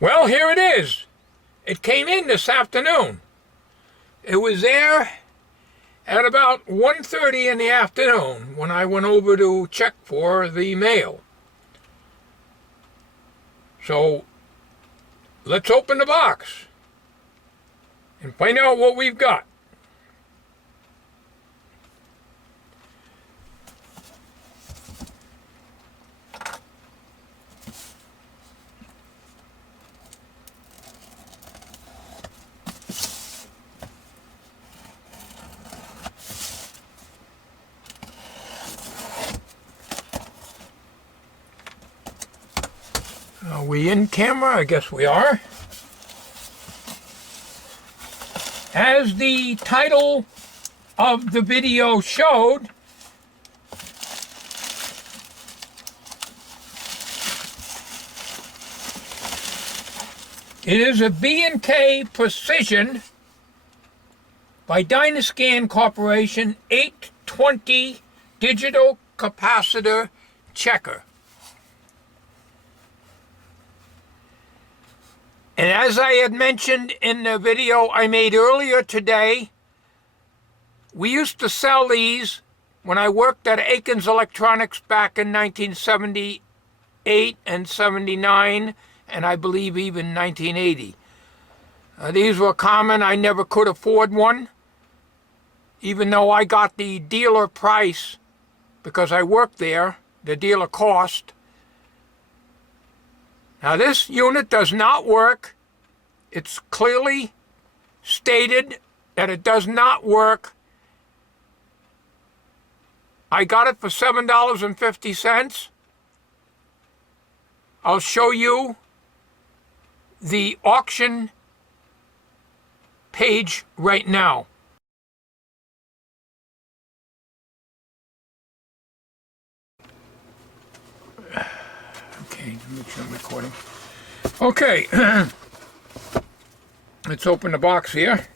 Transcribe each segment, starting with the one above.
Well, here it is. It came in this afternoon. It was there at about 1:30 in the afternoon when I went over to check for the mail. So let's open the box and find out what we've got. Are we in camera? I guess we are. As the title of the video showed, it is a B&K Precision by Dynascan Corporation 820 digital capacitor checker. And as I had mentioned in the video I made earlier today, we used to sell these when I worked at Aikens Electronics back in 1978 and 79, and I believe even 1980. These were common. I never could afford one, even though I got the dealer price because I worked there, the dealer cost. Now this unit does not work. It's clearly stated that it does not work. I got it for $7.50. I'll show you the auction page right now. Okay, make sure I'm recording. Okay, let's open the box here.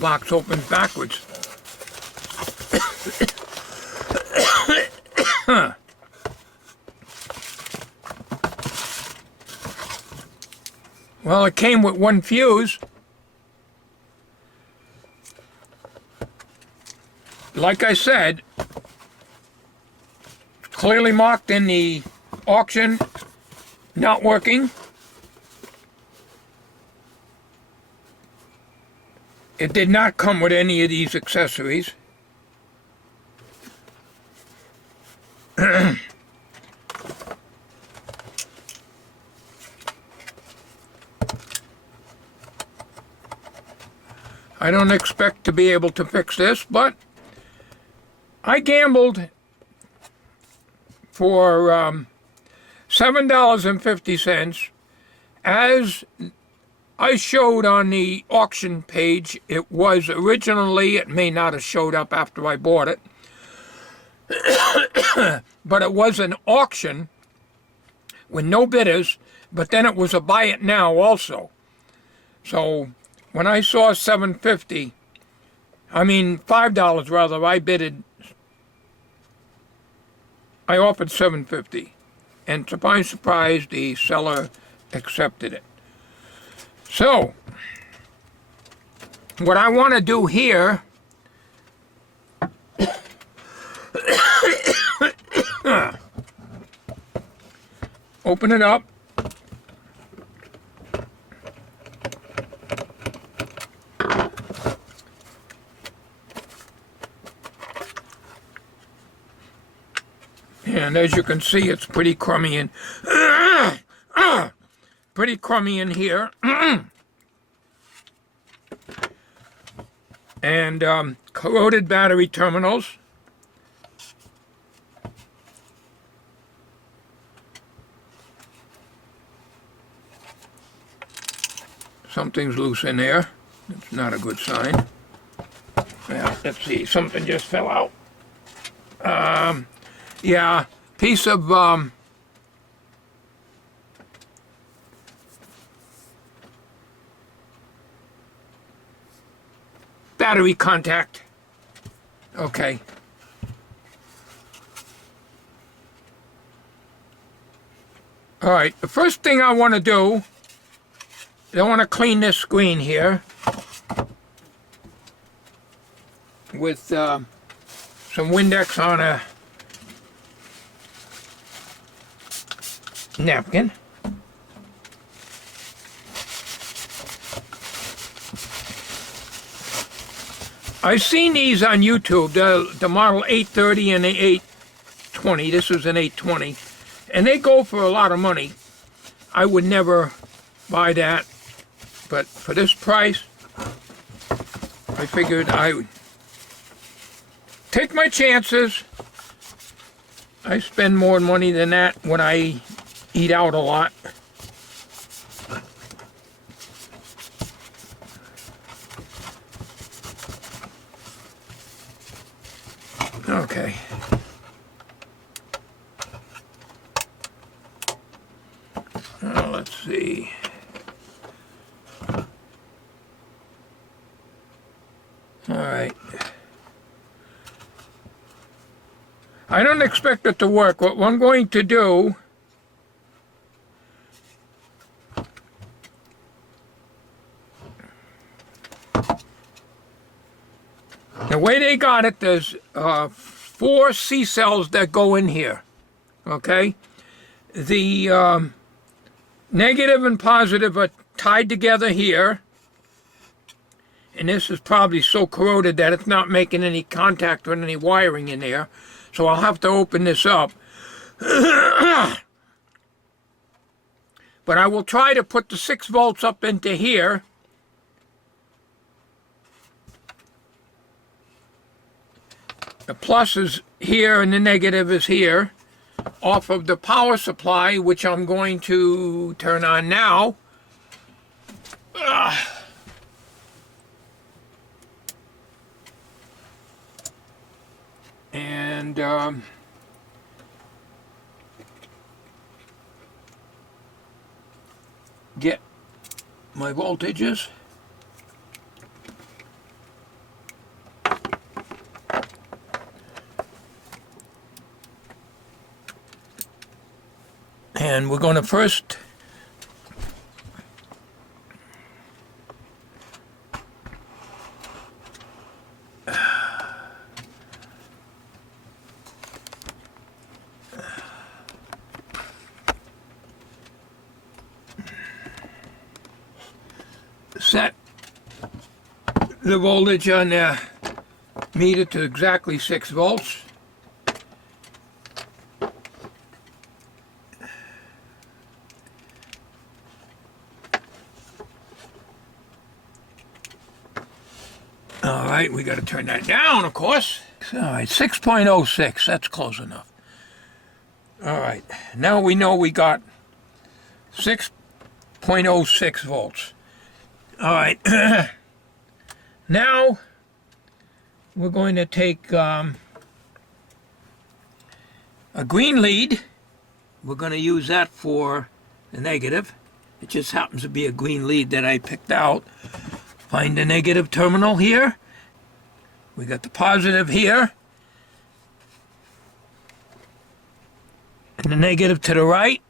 Box opens backwards. Well, it came with one fuse. Like I said, clearly marked in the auction, not working. It did not come with any of these accessories. I don't expect to be able to fix this, but I gambled for $7.50. As I showed on the auction page, it was originally, it may not have showed up after I bought it, but it was an auction with no bidders, but then it was a buy it now also. So when I saw $7.50, I mean $5 rather, I offered $7.50, and to my surprise, the seller accepted it. So, what I want to do here open it up. And as you can see, it's pretty crummy in here. And corroded battery terminals. Something's loose in there. It's not a good sign. Yeah, let's see, something just fell out. Yeah, piece of battery contact. Okay. All right, the first thing I want to do is I want to clean this screen here with some Windex on a napkin. I've seen these on YouTube, the model 830 and the 820. This is an 820. And they go for a lot of money. I would never buy that. But for this price, I figured I would take my chances. I spend more money than that when I eat out a lot. Okay. Now let's see. All right. I don't expect it to work. What I'm going to do the way they got it, there's 4 C cells that go in here, okay? The negative and positive are tied together here, and this is probably so corroded that it's not making any contact with any wiring in there, so I'll have to open this up. But I will try to put the 6 volts up into here. The plus is here and the negative is here, off of the power supply, which I'm going to turn on now. And get my voltages. And we're going to first set the voltage on the meter to exactly 6 volts. All right, we got to turn that down, of course. All right, 6.06, that's close enough. All right, now we know we got 6.06 volts. All right, now we're going to take a green lead. We're going to use that for the negative. It just happens to be a green lead that I picked out. Find the negative terminal here. We got the positive here. And the negative to the right.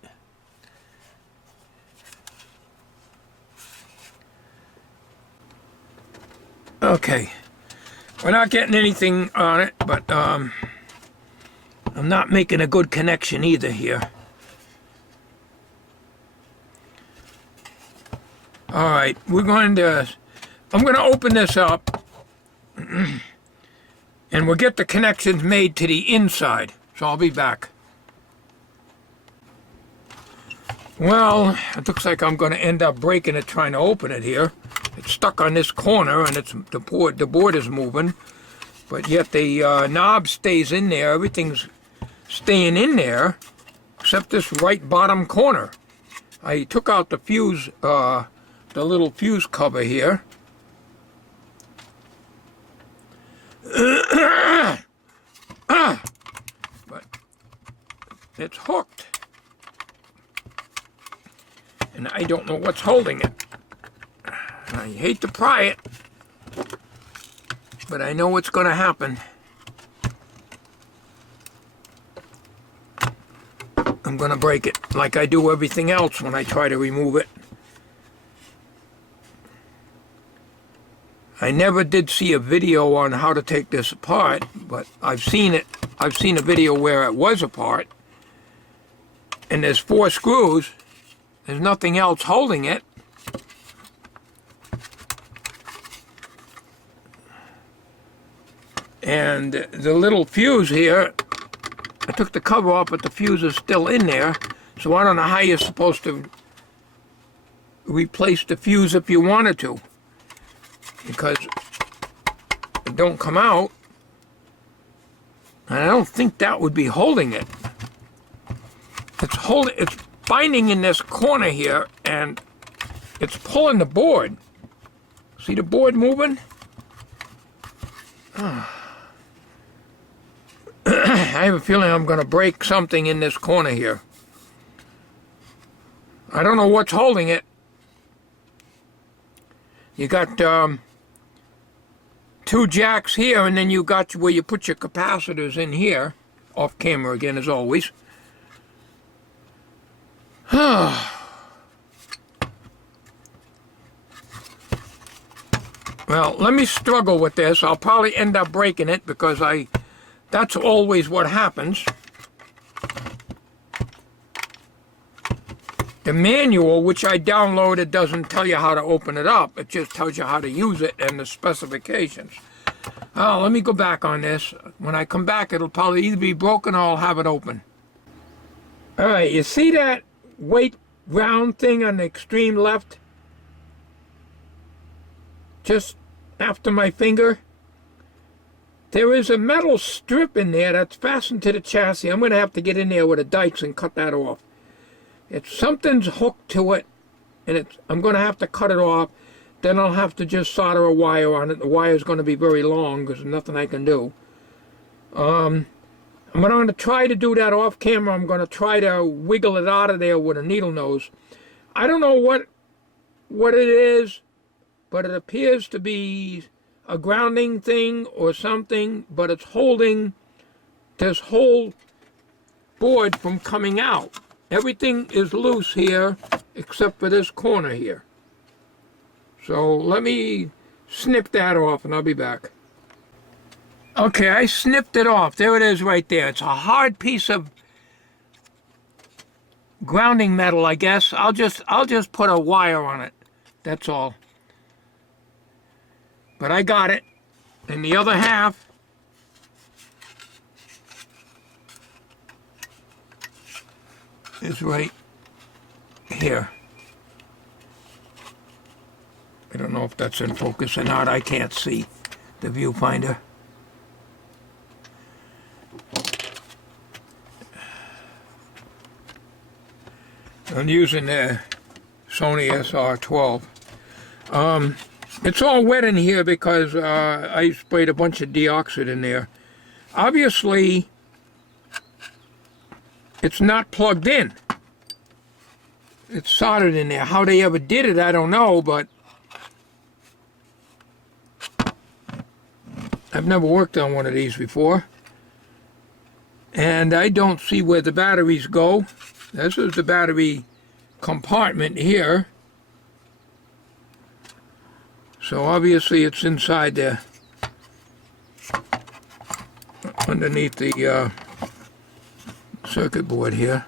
Okay. We're not getting anything on it, but I'm not making a good connection either here. All right, I'm going to open this up and we'll get the connections made to the inside. So I'll be back. Well, it looks like I'm going to end up breaking it trying to open it here. It's stuck on this corner and it's the board is moving, but yet the knob stays in there. Everything's staying in there except this right bottom corner. I took out the fuse, the little fuse cover here. But it's hooked. And I don't know what's holding it. I hate to pry it. but I know what's going to happen. I'm going to break it like I do everything else when I try to remove it. I never did see a video on how to take this apart, but I've seen it. I've seen a video where it was apart. And there's 4 screws. There's nothing else holding it. And the little fuse here, I took the cover off, but the fuse is still in there. So I don't know how you're supposed to replace the fuse if you wanted to, because it don't come out. And I don't think that would be holding it. It's binding in this corner here, and it's pulling the board. See the board moving? I have a feeling I'm going to break something in this corner here. I don't know what's holding it. You got 2 jacks here, and then you got where you put your capacitors in here. Off camera again, as always. Well, let me struggle with this. I'll probably end up breaking it because that's always what happens. The manual, which I downloaded, doesn't tell you how to open it up. It just tells you how to use it and the specifications. Oh, let me go back on this. When I come back, it'll probably either be broken or I'll have it open. All right, you see that white round thing on the extreme left? Just after my finger? There is a metal strip in there that's fastened to the chassis. I'm going to have to get in there with a dikes and cut that off. Something's hooked to it, and I'm going to have to cut it off. Then I'll have to just solder a wire on it. The wire is going to be very long because there's nothing I can do. I'm going to try to do that off camera. I'm going to try to wiggle it out of there with a needle nose. I don't know what it is, but it appears to be a grounding thing or something, but it's holding this whole board from coming out. Everything is loose here except for this corner here. So let me snip that off and I'll be back. Okay, I snipped it off. There it is right there. It's a hard piece of grounding metal, I guess. I'll just put a wire on it. That's all. But I got it. And the other half is right here. I don't know if that's in focus or not. I can't see the viewfinder. I'm using the Sony SR12. It's all wet in here because I sprayed a bunch of deoxit in there. Obviously, it's not plugged in. It's soldered in there. How they ever did it, I don't know, but I've never worked on one of these before. And I don't see where the batteries go. This is the battery compartment here. So obviously it's inside there, underneath the circuit board here.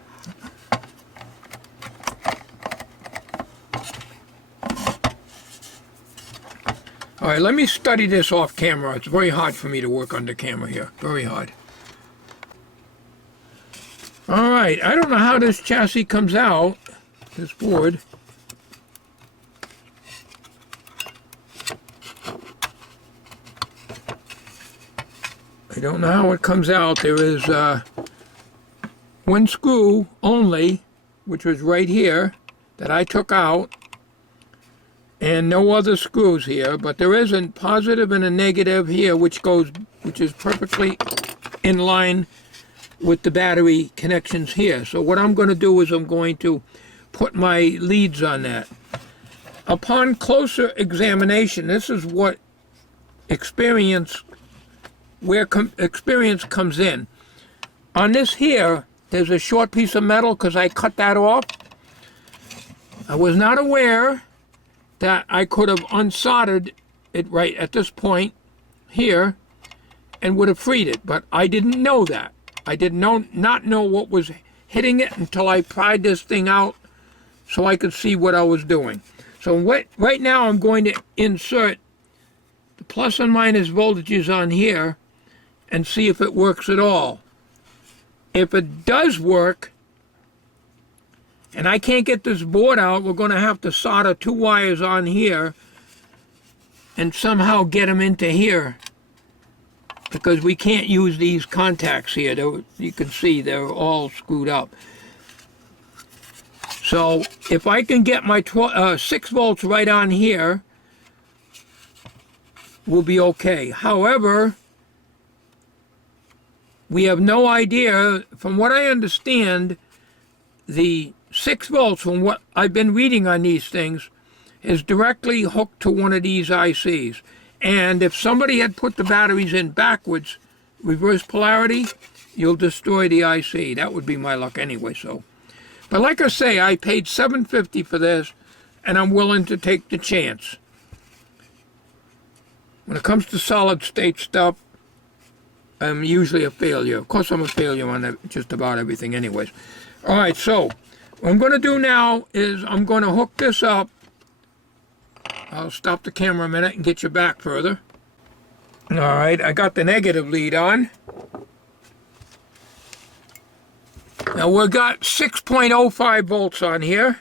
All right, let me study this off camera. It's very hard for me to work under camera here, very hard. All right, I don't know how this chassis comes out, this board. I don't know how it comes out. There is one screw only, which was right here, that I took out, and no other screws here, but there is a positive and a negative here, which is perfectly in line with the battery connections here. So what I'm going to do is I'm going to put my leads on that. Upon closer examination, this is what experience, where experience comes in. On this here, there's a short piece of metal because I cut that off. I was not aware that I could have unsoldered it right at this point here and would have freed it, but I didn't know that. I did not know what was hitting it until I pried this thing out so I could see what I was doing. So right now I'm going to insert the plus and minus voltages on here and see if it works at all. If it does work, and I can't get this board out, we're going to have to solder 2 wires on here and somehow get them into here, because we can't use these contacts here. You can see they're all screwed up. So if I can get my 6 volts right on here, we'll be okay. However, we have no idea. From what I understand, the 6 volts, from what I've been reading on these things, is directly hooked to one of these ICs. And if somebody had put the batteries in backwards, reverse polarity, you'll destroy the IC. That would be my luck anyway. So, but like I say, I paid $750 for this, and I'm willing to take the chance. When it comes to solid state stuff, I'm usually a failure. Of course, I'm a failure on just about everything anyways. All right, so what I'm going to do now is I'm going to hook this up. I'll stop the camera a minute and get you back further. All right, I got the negative lead on. Now we've got 6.05 volts on here.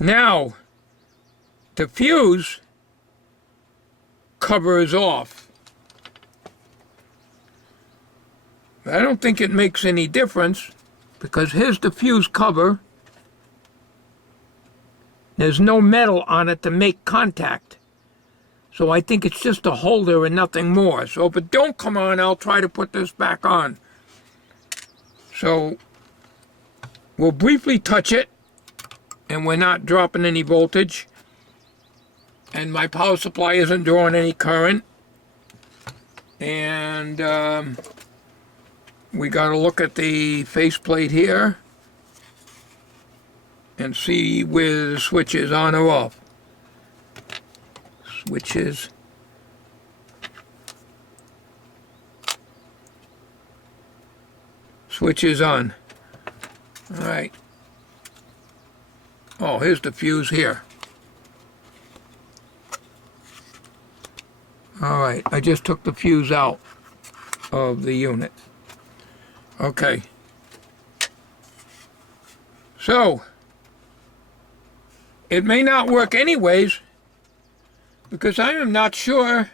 Now, the fuse cover is off. I don't think it makes any difference, because here's the fuse cover. There's no metal on it to make contact. So I think it's just a holder and nothing more. So if it don't come on, I'll try to put this back on. So we'll briefly touch it, and we're not dropping any voltage. And my power supply isn't drawing any current. And we got to look at the faceplate here and see where the switch is on or off. Switches. Switch is on. All right. Oh, here's the fuse here. All right, I just took the fuse out of the unit. Okay. So, it may not work anyways, because I am not sure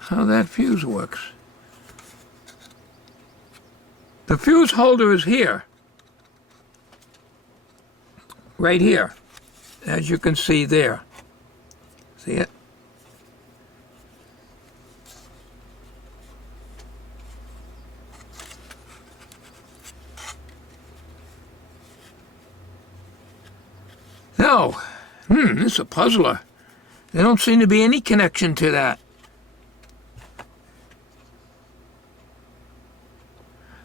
how that fuse works. The fuse holder is here. Right here, as you can see there. See it? No. This is a puzzler. There don't seem to be any connection to that.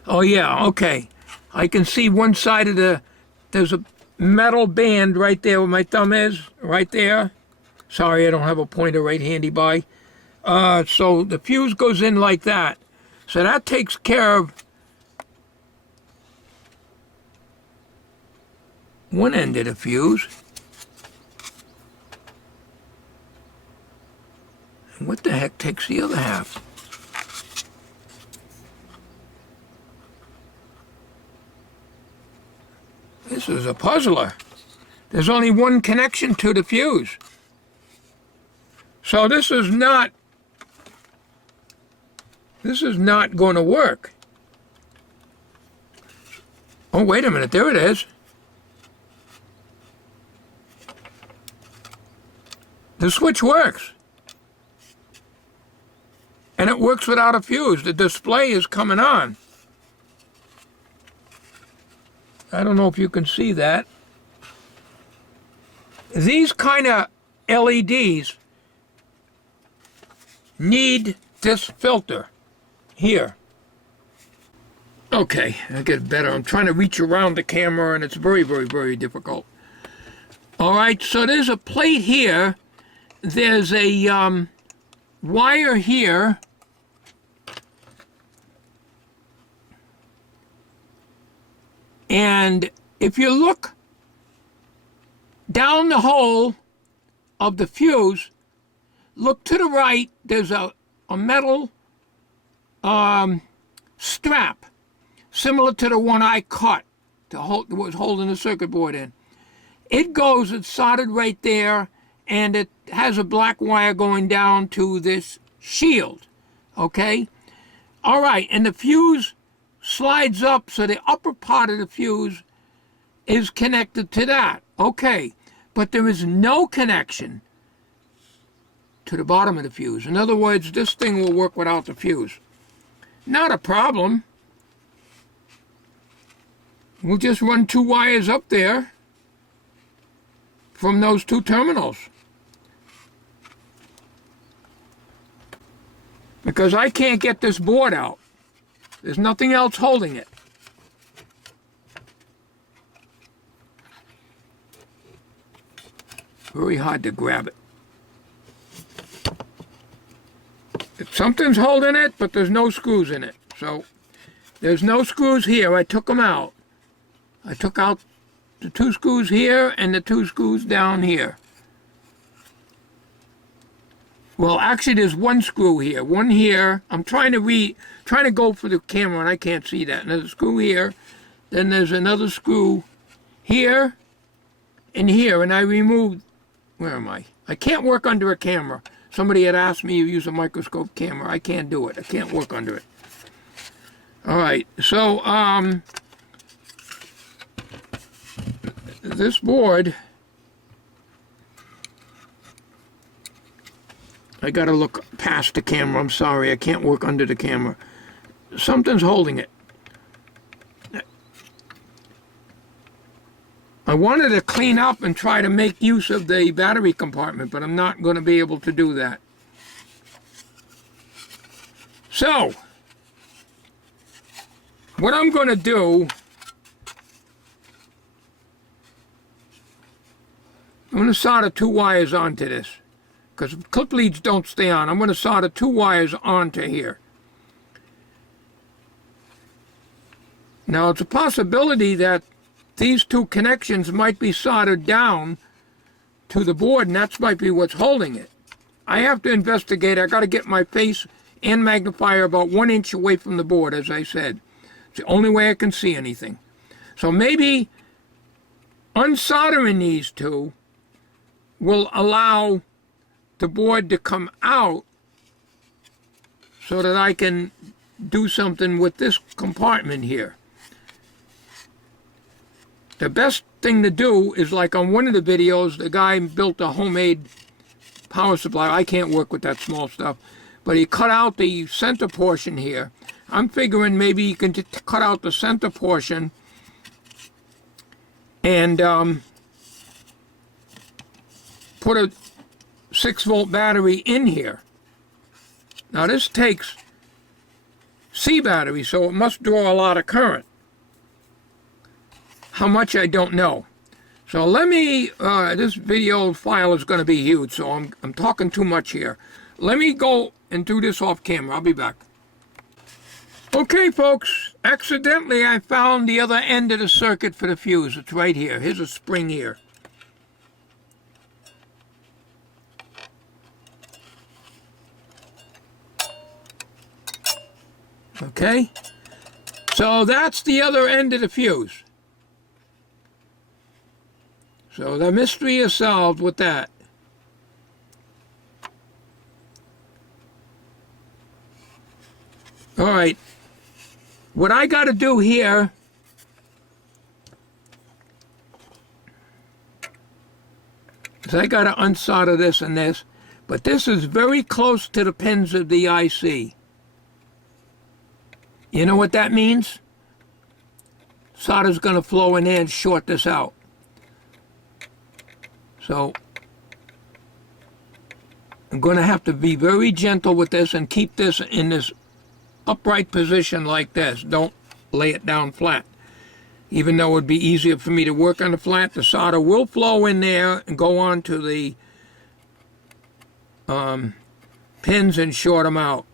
Oh yeah, okay. I can see one side of there's a metal band right there where my thumb is, right there. Sorry, I don't have a pointer right handy by. So the fuse goes in like that. So that takes care of one end of the fuse. And what the heck takes the other half? This is a puzzler. There's only one connection to the fuse. So this is not going to work. Oh, wait a minute, there it is. The switch works. And it works without a fuse. The display is coming on. I don't know if you can see that. These kind of LEDs need this filter here. Okay, I get better. I'm trying to reach around the camera and it's very, very, very difficult. All right, so there's a plate here. There's a wire here. And if you look down the hole of the fuse, look to the right, there's a metal strap, similar to the one I cut, was holding the circuit board in. It's soldered right there, and it has a black wire going down to this shield, okay? All right, and the fuse slides up, so the upper part of the fuse is connected to that. Okay, but there is no connection to the bottom of the fuse. In other words, this thing will work without the fuse. Not a problem. We'll just run 2 wires up there from those 2 terminals. Because I can't get this board out. There's nothing else holding it. Very hard to grab it. Something's holding it, but there's no screws in it. So there's no screws here. I took them out. I took out the 2 screws here and the 2 screws down here. Well, actually, there's 1 screw here, 1 here. I'm trying to go for the camera, and I can't see that. And there's a screw here. Then there's another screw here and here. And I removed, where am I? I can't work under a camera. Somebody had asked me to use a microscope camera. I can't do it. I can't work under it. All right, so this board, I got to look past the camera. I'm sorry, I can't work under the camera. Something's holding it. I wanted to clean up and try to make use of the battery compartment, but I'm not going to be able to do that. So, what I'm going to do, I'm going to solder 2 wires onto this, because clip leads don't stay on. I'm going to solder 2 wires onto here. Now, it's a possibility that these 2 connections might be soldered down to the board, and that might be what's holding it. I have to investigate. I got to get my face and magnifier about 1 inch away from the board, as I said. It's the only way I can see anything. So maybe unsoldering these 2 will allow the board to come out so that I can do something with this compartment here. The best thing to do is, like on one of the videos, the guy built a homemade power supply. I can't work with that small stuff, but he cut out the center portion here. I'm figuring maybe you can just cut out the center portion and put a 6-volt battery in here. Now this takes C battery, so it must draw a lot of current. How much, I don't know. So let me, this video file is going to be huge, so I'm talking too much here. Let me go and do this off camera. I'll be back. Okay, folks, accidentally I found the other end of the circuit for the fuse. It's right here. Here's a spring here. Okay, so that's the other end of the fuse. So the mystery is solved with that. All right, what I got to do here is I got to unsolder this and this, But this is very close to the pins of the IC. You know what that means? Solder's going to flow in there and short this out. So I'm going to have to be very gentle with this and keep this in this upright position like this. Don't lay it down flat. Even though it would be easier for me to work on the flat, the solder will flow in there and go on to the pins and short them out.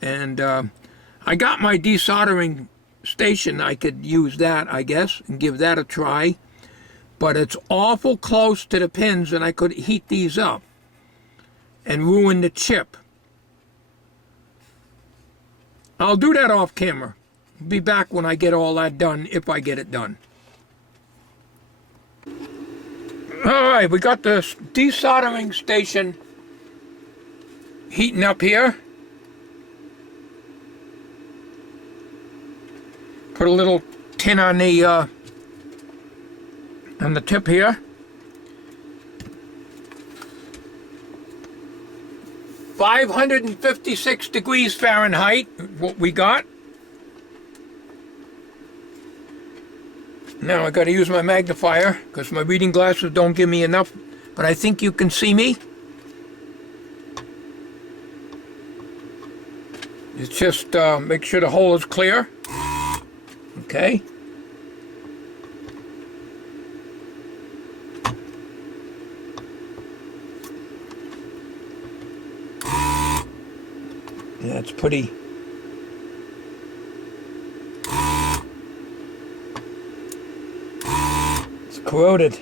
And I got my desoldering station. I could use that, I guess, and give that a try. But it's awful close to the pins, and I could heat these up and ruin the chip. I'll do that off camera. Be back when I get all that done, if I get it done. Alright, we got the desoldering station heating up here. Put a little tin on the tip here. 556 degrees Fahrenheit, what we got. Now I got to use my magnifier because my reading glasses don't give me enough, but I think you can see me. It's just make sure the hole is clear. Okay. Yeah, it's pretty. It's corroded.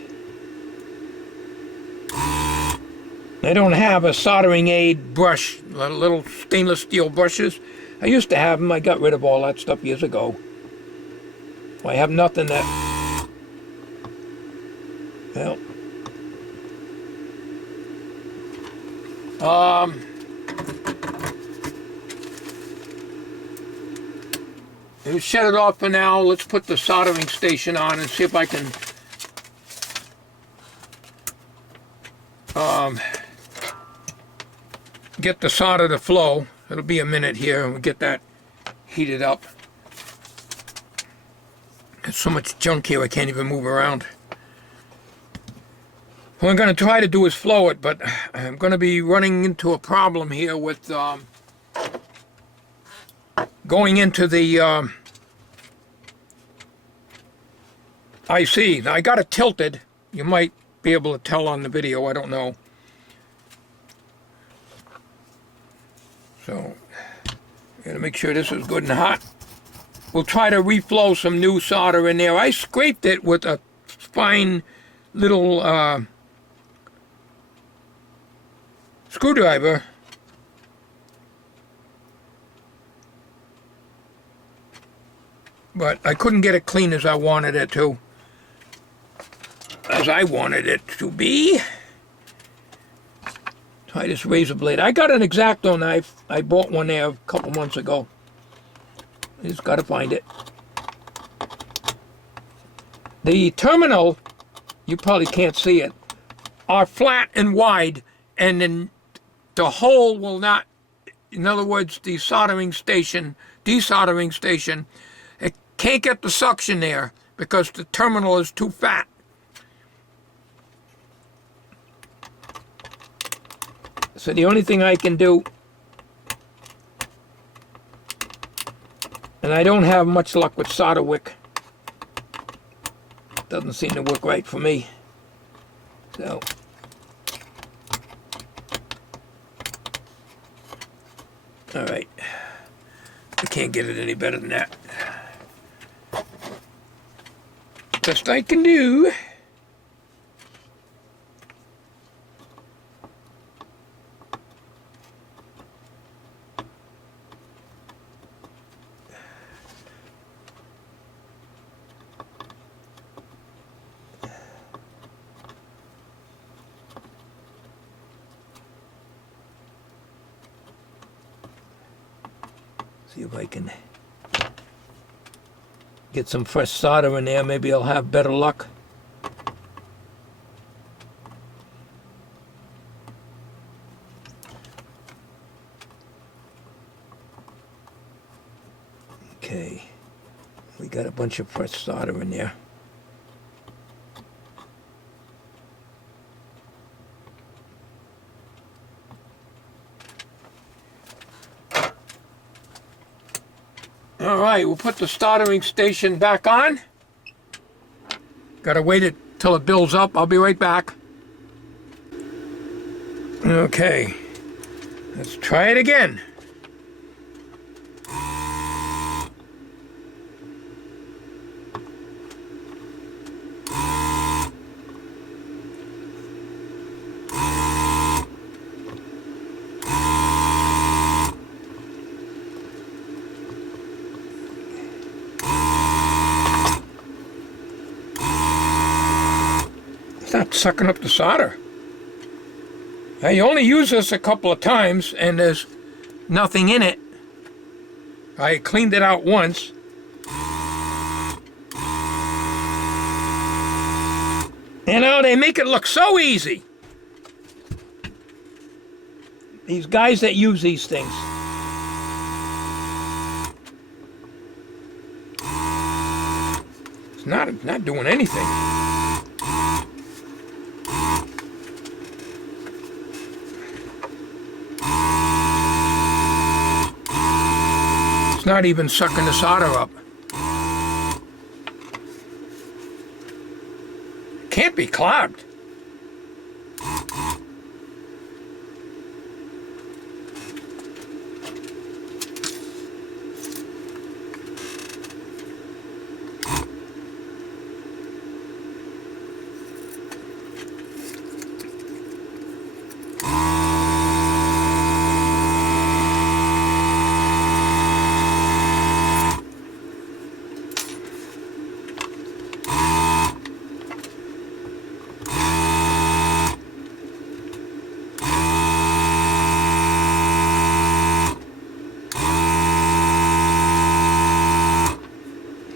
I don't have a soldering aid brush, little stainless steel brushes. I used to have them. I got rid of all that stuff years ago. I have nothing that... Well... We'll shut it off for now. Let's put the soldering station on and see if I can get the solder to flow. It'll be a minute here and we'll get that heated up. There's so much junk here I can't even move around. What I'm going to try to do is flow it, but I'm going to be running into a problem here with going into the IC. Now I got it tilted. You might be able to tell on the video, I don't know. So, gotta make sure this is good and hot. We'll try to reflow some new solder in there. I scraped it with a fine little screwdriver. But I couldn't get it clean as I wanted it to. As I wanted it to be. Try this razor blade. I got an X-Acto knife. I bought one there a couple months ago. I just got to find it. The terminal, you probably can't see it, are flat and wide, and then the hole will not, in other words, the desoldering station, it can't get the suction there because the terminal is too fat. So the only thing I can do, and I don't have much luck with solder wick. Doesn't seem to work right for me. So, all right. I can't get it any better than that. Best I can do. See if I can get some fresh solder in there. Maybe I'll have better luck. Okay, we got a bunch of fresh solder in there. All right, we'll put the soldering station back on. Gotta wait till it builds up. I'll be right back. Okay, let's try it again. It's not sucking up the solder. I only use this a couple of times and there's nothing in it. I cleaned it out once. You know, they make it look so easy. These guys that use these things. It's not doing anything. It's not even sucking the solder up. Can't be clogged.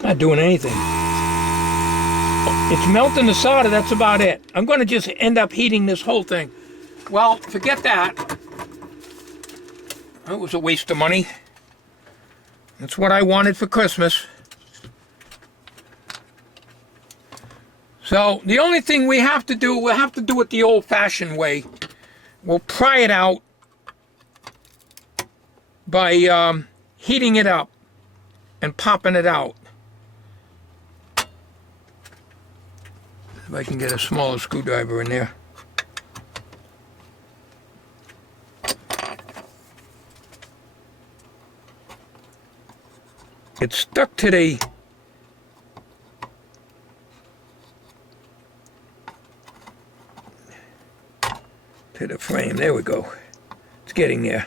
Not doing anything. It's melting the solder, that's about it. I'm going to just end up heating this whole thing. Well, forget that. That was a waste of money. That's what I wanted for Christmas. So the only thing we have to do, we'll have to do it the old-fashioned way. We'll pry it out by heating it up and popping it out. If I can get a smaller screwdriver in there. It's stuck to the frame. There we go. It's getting there.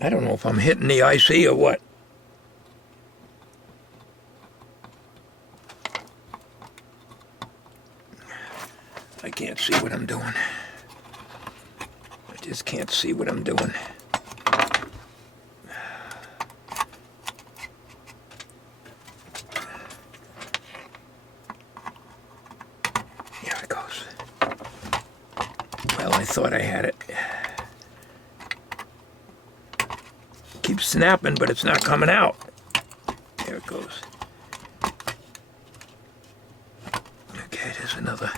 I don't know if I'm hitting the IC or what. I can't see what I'm doing. I just can't see what I'm doing. Here it goes. Well, I thought I had it. Keeps snapping, but it's not coming out. There it goes. Okay, there's another.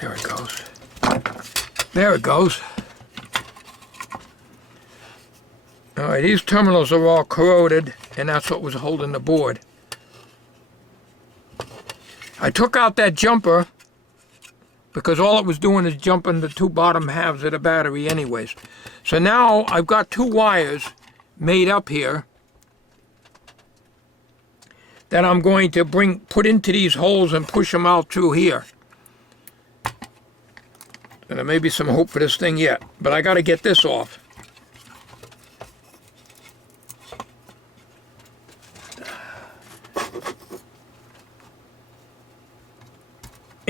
There it goes. There it goes. All right, these terminals are all corroded, and that's what was holding the board. I took out that jumper because all it was doing is jumping the two bottom halves of the battery anyways. So now I've got two wires made up here that I'm going to put into these holes and push them out through here. And there may be some hope for this thing yet, but I got to get this off.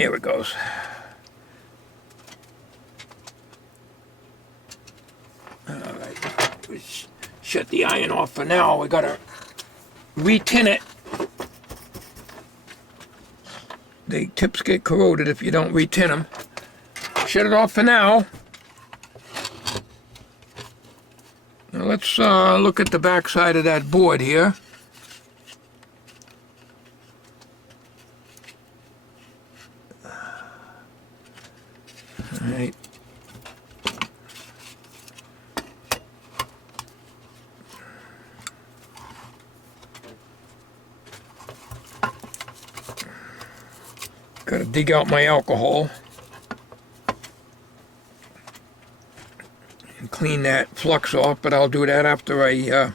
Here it goes. Alright, shut the iron off for now. We gotta re-tin it. The tips get corroded if you don't re-tin them. Shut it off for now. Now let's look at the back side of that board here. Alright. Gotta dig out my alcohol and clean that flux off, but I'll do that after I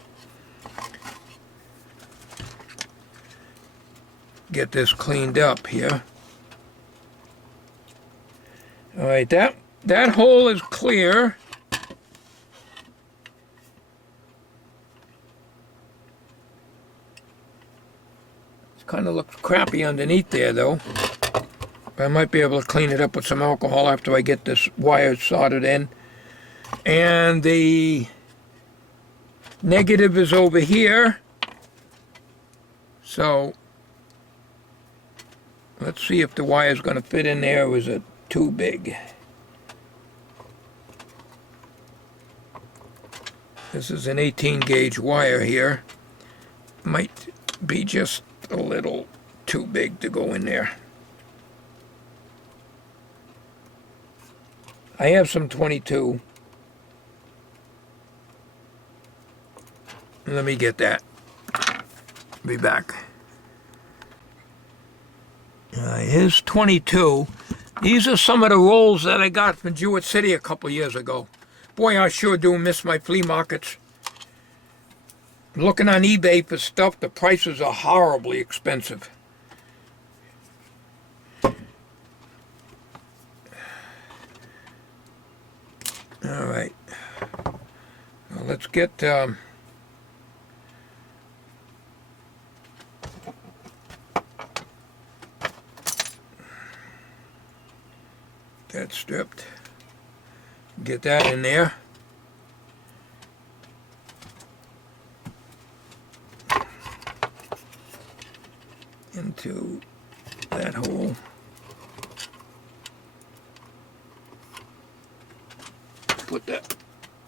get this cleaned up here. Alright, that hole is clear. It kind of looks crappy underneath there though. I might be able to clean it up with some alcohol after I get this wire soldered in. And the negative is over here. So let's see if the wire is going to fit in there, or is it too big? This is an 18 gauge wire here. Might be just a little too big to go in there. I have some 22. Let me get that. Be back. Here's 22. These are some of the rolls that I got from Jewett City a couple years ago. Boy, I sure do miss my flea markets. Looking on eBay for stuff, the prices are horribly expensive. All right. Well, let's get that stripped. Get that in there. Into that hole. Put that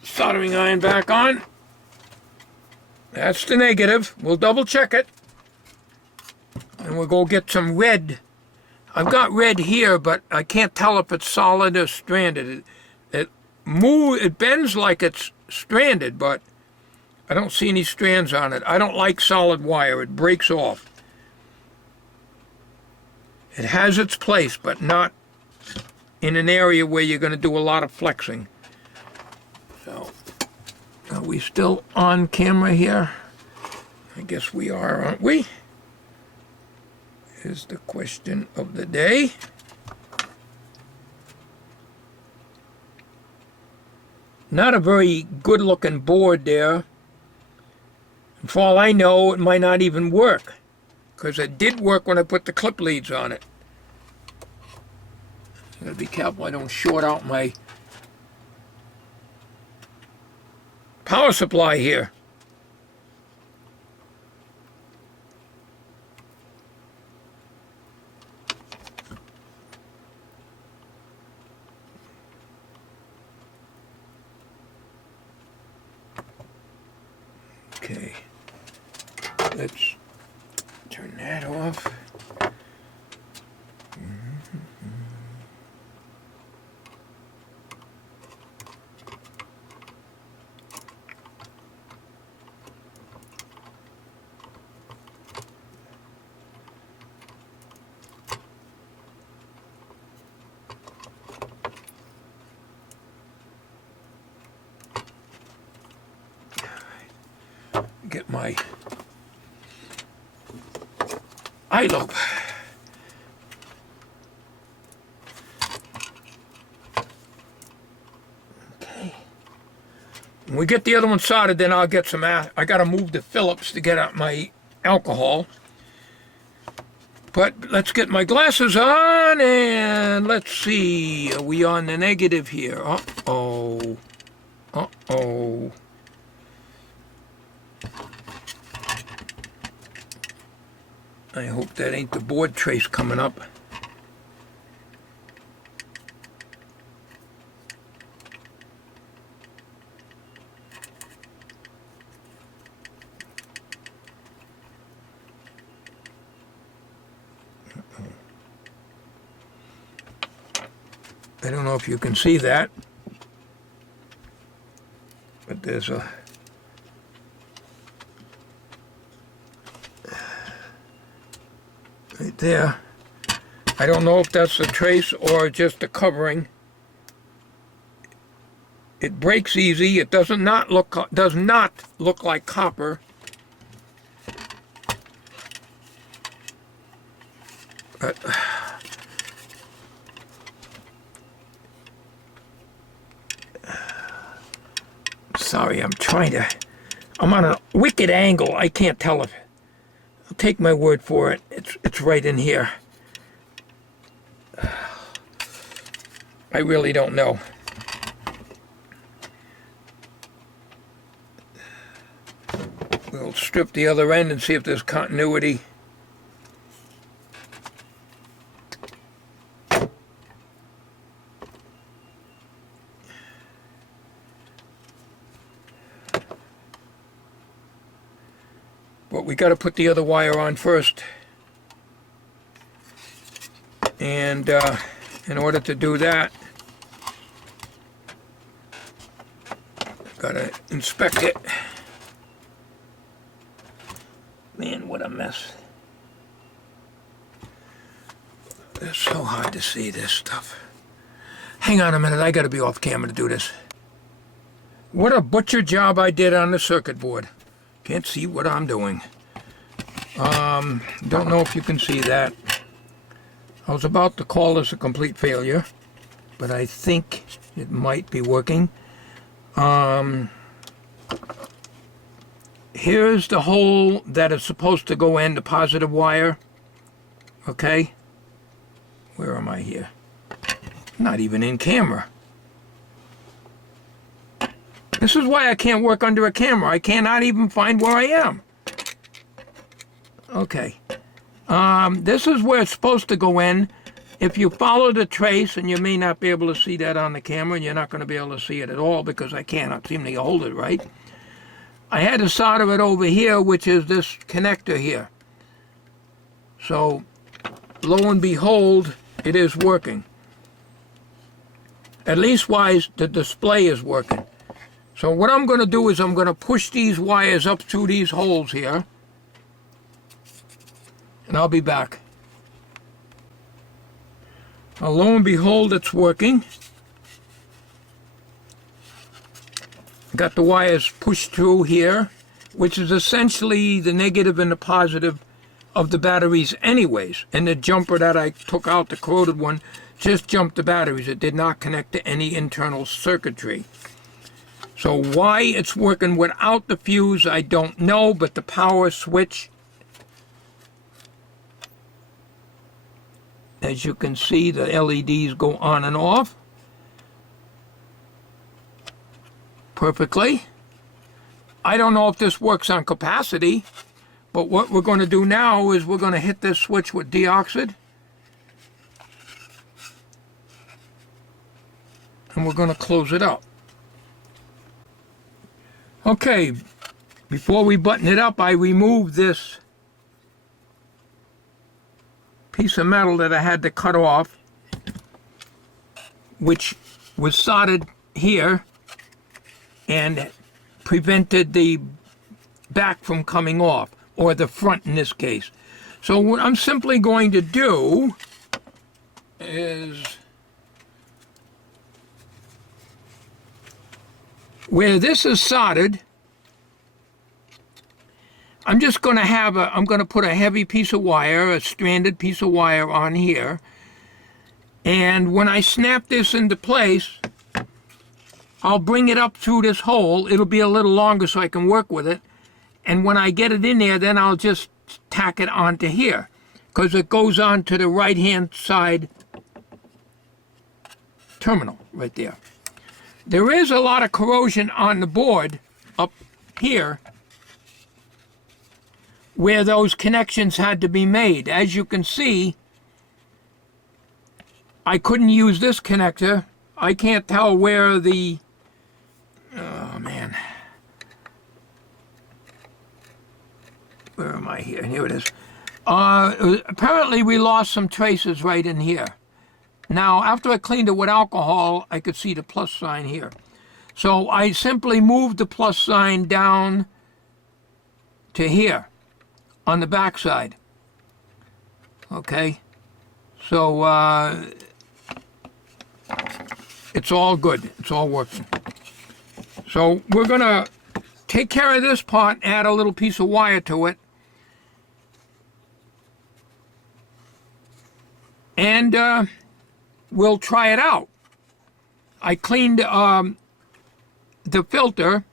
soldering iron back on. That's the negative. We'll double check it. And we'll go get some red. I've got red here, but I can't tell if it's solid or stranded. It bends like it's stranded, but I don't see any strands on it. I don't like solid wire. It breaks off. It has its place, but not in an area where you're going to do a lot of flexing. So, are we still on camera here? I guess we are, aren't we? Is the question of the day. Not a very good looking board there. For all I know, it might not even work, because it did work when I put the clip leads on it. Gotta be careful I don't short out my power supply here. Okay, let's turn that off. Get my eye lobe. Okay. When we get the other one soldered, then I'll get some. I got to move the Phillips to get out my alcohol. But let's get my glasses on and let's see. Are we on the negative here? Uh-oh. Uh-oh. I hope that ain't the board trace coming up. I don't know if you can see that, but there's a right there. I don't know if that's a trace or just a covering. It breaks easy. It does not look like copper. But sorry, I'm on a wicked angle. I can't tell it. I'll take my word for it. It's right in here. I really don't know. We'll strip the other end and see if there's continuity. But we got to put the other wire on first. And in order to do that, got to inspect it. Man, what a mess. It's so hard to see this stuff. Hang on a minute, I got to be off camera to do this. What a butcher job I did on the circuit board. Can't see what I'm doing. Don't know if you can see that. I was about to call this a complete failure, but I think it might be working. Here's the hole that is supposed to go in, the positive wire. Okay? Where am I here? Not even in camera. This is why I can't work under a camera. I cannot even find where I am. Okay. This is where it's supposed to go in. If you follow the trace, and you may not be able to see that on the camera, and you're not going to be able to see it at all because I cannot seem to hold it right. I had to solder it over here, which is this connector here. So, lo and behold, it is working. At least wise, the display is working. So what I'm going to do is I'm going to push these wires up through these holes here. And I'll be back. Now, lo and behold, it's working. Got the wires pushed through here, which is essentially the negative and the positive of the batteries anyways. And the jumper that I took out, the corroded one, just jumped the batteries. It did not connect to any internal circuitry. So why it's working without the fuse, I don't know, but the power switch, as you can see, the LEDs go on and off perfectly. I don't know if this works on capacity, but what we're going to do now is we're going to hit this switch with deoxide. And we're going to close it up. Okay, before we button it up, I removed this piece of metal that I had to cut off, which was soldered here and prevented the back from coming off, or the front in this case. So what I'm simply going to do is, where this is soldered, I'm just going to I'm going to put a heavy piece of wire, a stranded piece of wire on here. And when I snap this into place, I'll bring it up through this hole. It'll be a little longer so I can work with it. And when I get it in there, then I'll just tack it onto here. because it goes on to the right-hand side terminal right there. There is a lot of corrosion on the board up here where those connections had to be made. As you can see, I couldn't use this connector. I can't tell where the, oh man, where am I here? Here it is. Apparently we lost some traces right in here. Now, after I cleaned it with alcohol, I could see the plus sign here. So I simply moved the plus sign down to here on the back side. Okay? So it's all good. It's all working. So we're going to take care of this part, add a little piece of wire to it. And we'll try it out. I cleaned the filter.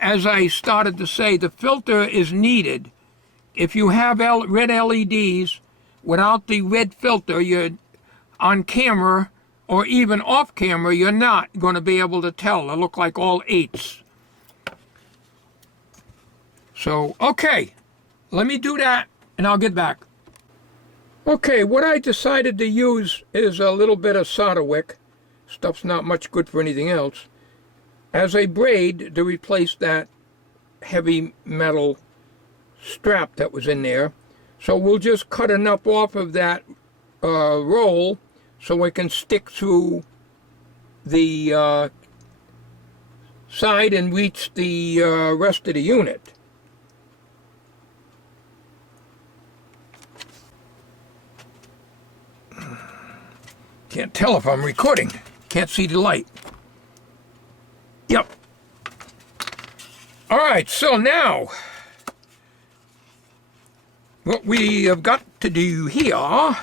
As I started to say, the filter is needed. If you have red LEDs, without the red filter, you're on camera or even off camera, you're not going to be able to tell. They look like all 8s. So, okay, let me do that and I'll get back. Okay, what I decided to use is a little bit of solder wick. Stuff's not much good for anything else. As a braid to replace that heavy metal strap that was in there. So we'll just cut enough off of that roll so it can stick through the side and reach the rest of the unit. Can't tell if I'm recording. Can't see the light. Yep. All right, so now what we have got to do here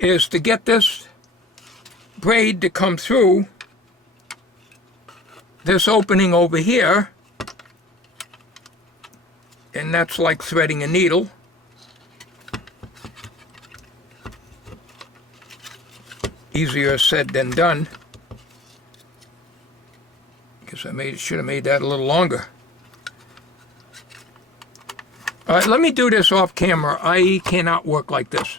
is to get this braid to come through this opening over here, and that's like threading a needle. Easier said than done. Guess I should have made that a little longer. All right, let me do this off camera. I cannot work like this.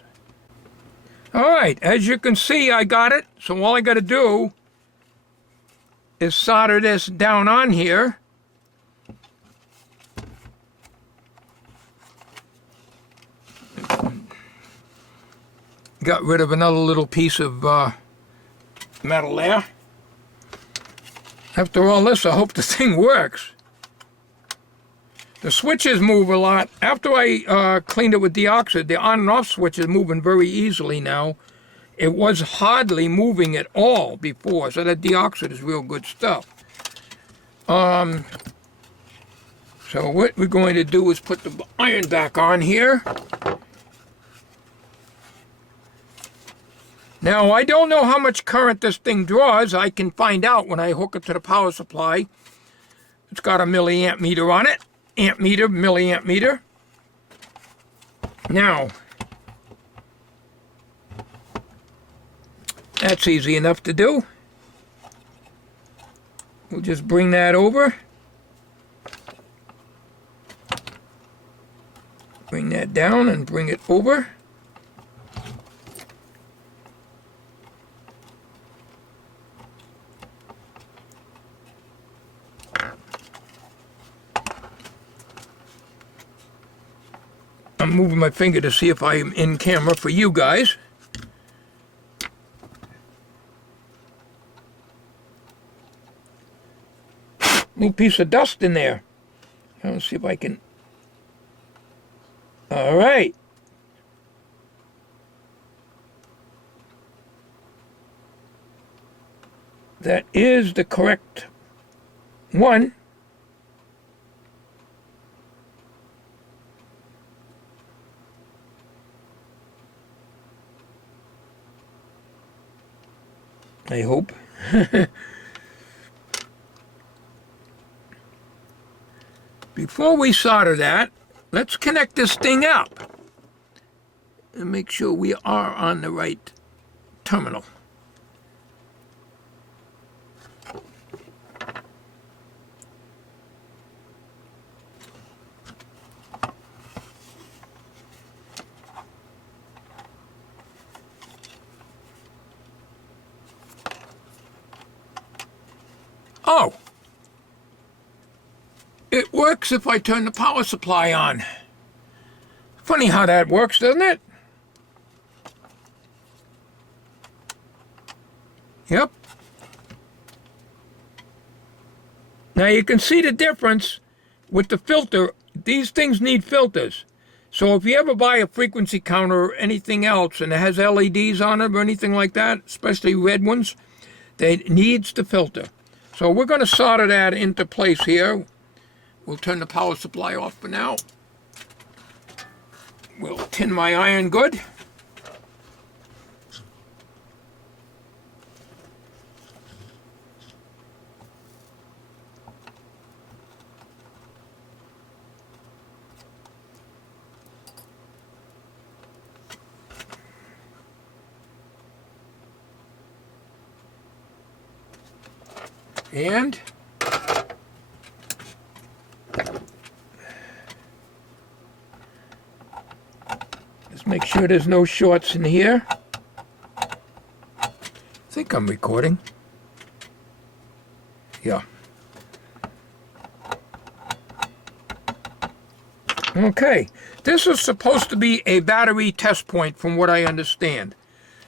All right, as you can see, I got it. So all I got to do is solder this down on here. Got rid of another little piece of metal there. After all this, I hope the thing works. The switches move a lot. After I cleaned it with deoxide, the on and off switch is moving very easily now. It was hardly moving at all before, so that deoxide is real good stuff. So what we're going to do is put the iron back on here. Now, I don't know how much current this thing draws. I can find out when I hook it to the power supply. It's got a milliamp meter on it. Amp meter, milliamp meter. Now, that's easy enough to do. We'll just bring that over. Bring that down and bring it over. I'm moving my finger to see if I'm in camera for you guys. Little piece of dust in there. Let's see if I can. All right. That is the correct one. I hope. Before we solder that, let's connect this thing up. and make sure we are on the right terminal. Oh, it works if I turn the power supply on. Funny how that works, doesn't it? Yep. Now you can see the difference with the filter. These things need filters. So if you ever buy a frequency counter or anything else and it has LEDs on it or anything like that, especially red ones, it needs the filter. So we're going to solder that into place here. We'll turn the power supply off for now. We'll tin my iron good. And let's make sure there's no shorts in here. I think I'm recording. Yeah. Okay. This is supposed to be a battery test point from what I understand.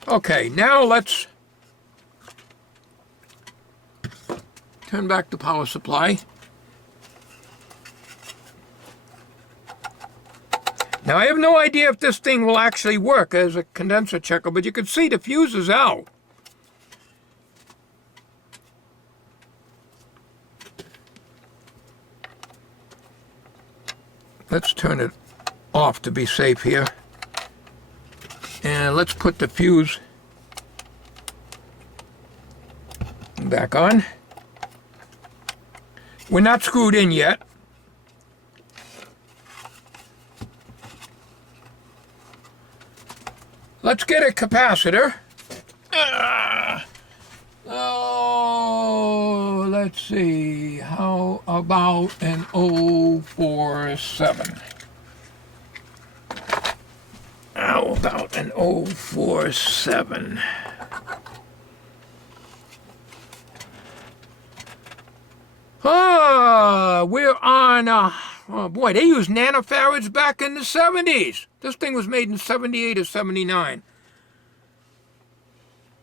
Okay, now let's turn back the power supply. Now I have no idea if this thing will actually work as a condenser checker, but you can see the fuse is out. Let's turn it off to be safe here. And let's put the fuse back on. We're not screwed in yet. Let's get a capacitor. Oh, let's see. How about an 047? How about an 047? We're on, oh boy, they used nanofarads back in the 70s. This thing was made in 78 or 79.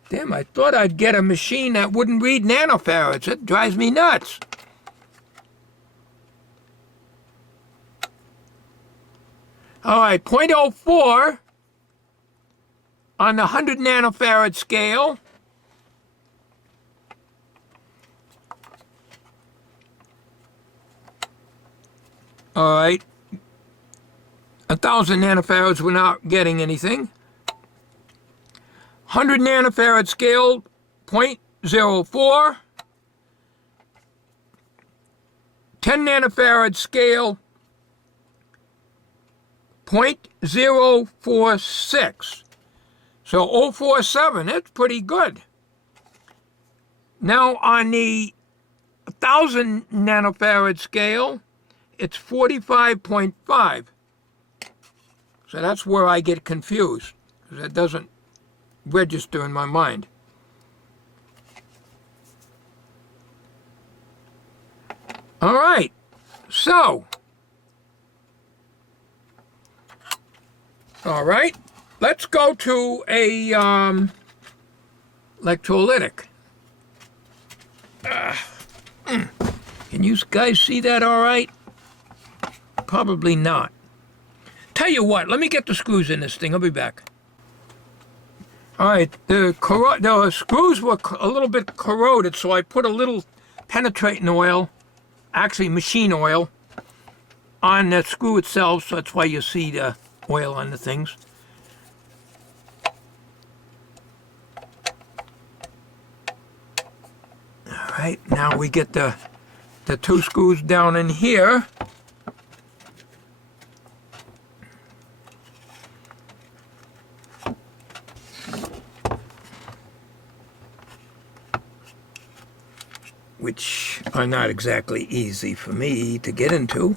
Damn, I thought I'd get a machine that wouldn't read nanofarads. It drives me nuts. All right, 0.04 on the 100 nanofarad scale. All right, 1,000 nanofarads, we're not getting anything. 100 nanofarad scale, 0.04. 10 nanofarad scale, 0.046. So 047, that's pretty good. Now on the 1,000 nanofarad scale, it's 45.5. So that's where I get confused, because that doesn't register in my mind. All right, so, all right, let's go to a electrolytic. Can you guys see that all right? Probably not. Tell you what, let me get the screws in this thing. I'll be back. All right, the screws were a little bit corroded, so I put a little penetrating oil, actually machine oil, on the screw itself, so that's why you see the oil on the things. All right, now we get the two screws down in here. which are not exactly easy for me to get into.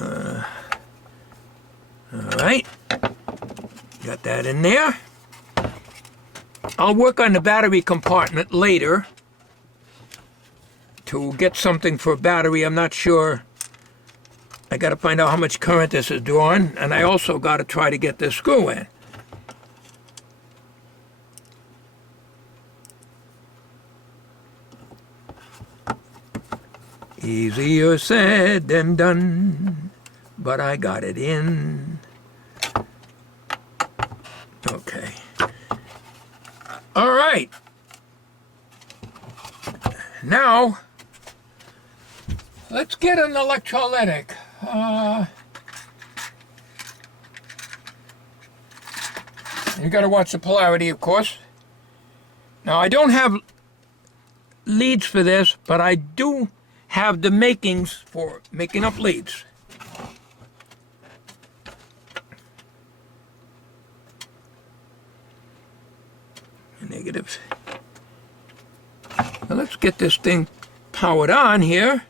All right, got that in there. I'll work on the battery compartment later to get something for a battery. I'm not sure. I got to find out how much current this is drawing, and I also got to try to get this screw in. Easier said than done, but I got it in. Okay. All right. Now, let's get an electrolytic. You got to watch the polarity, of course. Now, I don't have leads for this, but I do have the makings for making up leads. Negative. Now let's get this thing powered on here.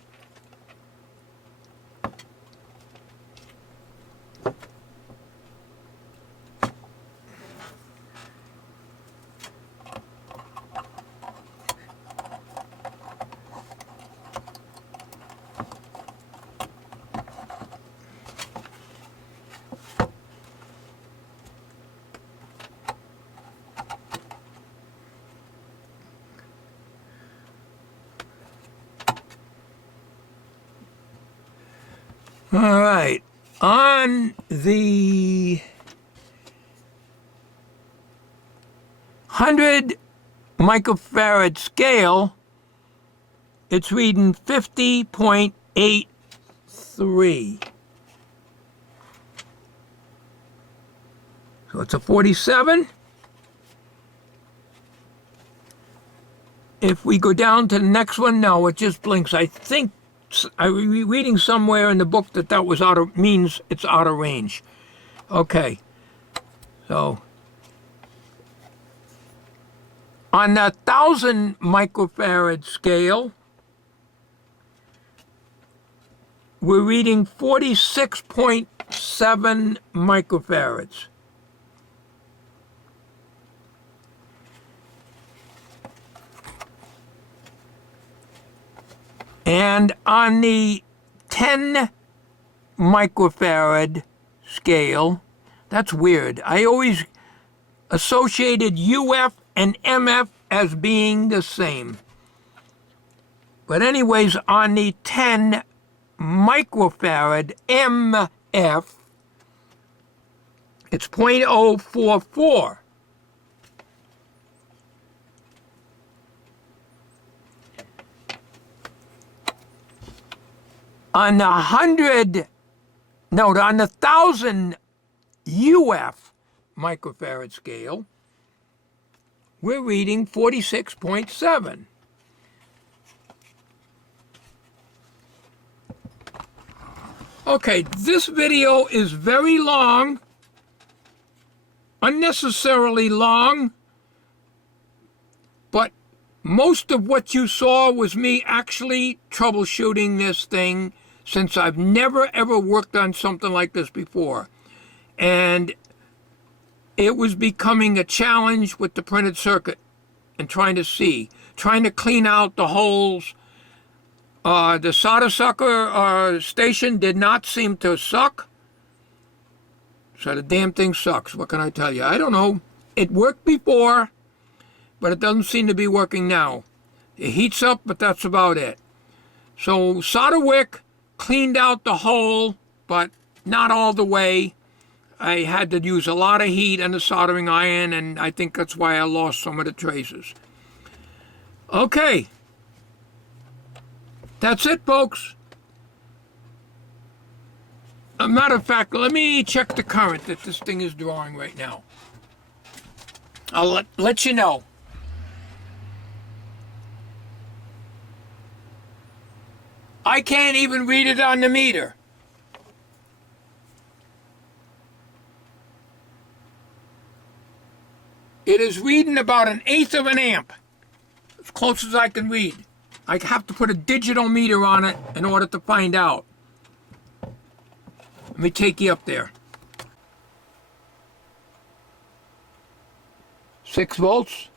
All right, on the 100 microfarad scale, it's reading 50.83. So it's a 47. If we go down to the next one, no, it just blinks. I think I was reading somewhere in the book that was means it's out of range. Okay, so on the 1,000 microfarad scale, we're reading 46.7 microfarads. And on the 10 microfarad scale, that's weird. I always associated UF and MF as being the same. But anyways, on the 10 microfarad MF, it's 0.044. On the 1,000 UF microfarad scale, we're reading 46.7. Okay, this video is very long, unnecessarily long, but most of what you saw was me actually troubleshooting this thing, since I've never ever worked on something like this before. And it was becoming a challenge with the printed circuit and trying to clean out the holes. The solder sucker station did not seem to suck. So the damn thing sucks. What can I tell you? I don't know. It worked before, but it doesn't seem to be working now. It heats up, but that's about it. So solder wick cleaned out the hole, but not all the way. I had to use a lot of heat and the soldering iron, and I think that's why I lost some of the traces. Okay. That's it, folks. A matter of fact, let me check the current that this thing is drawing right now. I'll let you know. I can't even read it on the meter. It is reading about 1/8 of an amp, as close as I can read. I have to put a digital meter on it in order to find out. Let me take you up there. 6 volts.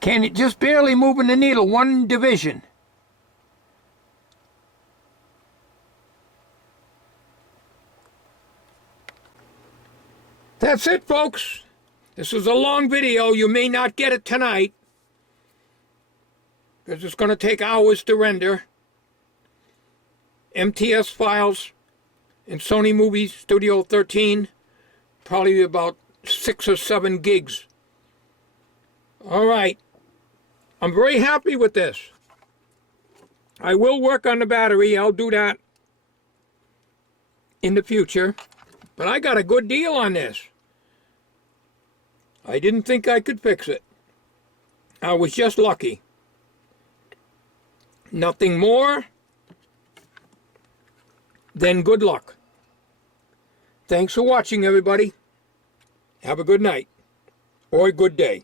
Can it just barely moving the needle, 1 division. That's it, folks. This is a long video. You may not get it tonight because it's going to take hours to render. MTS files in Sony Movie Studio 13, probably about 6 or 7 gigs. All right. I'm very happy with this. I will work on the battery. I'll do that in the future. But I got a good deal on this. I didn't think I could fix it. I was just lucky. Nothing more than good luck. Thanks for watching, everybody. Have a good night or a good day.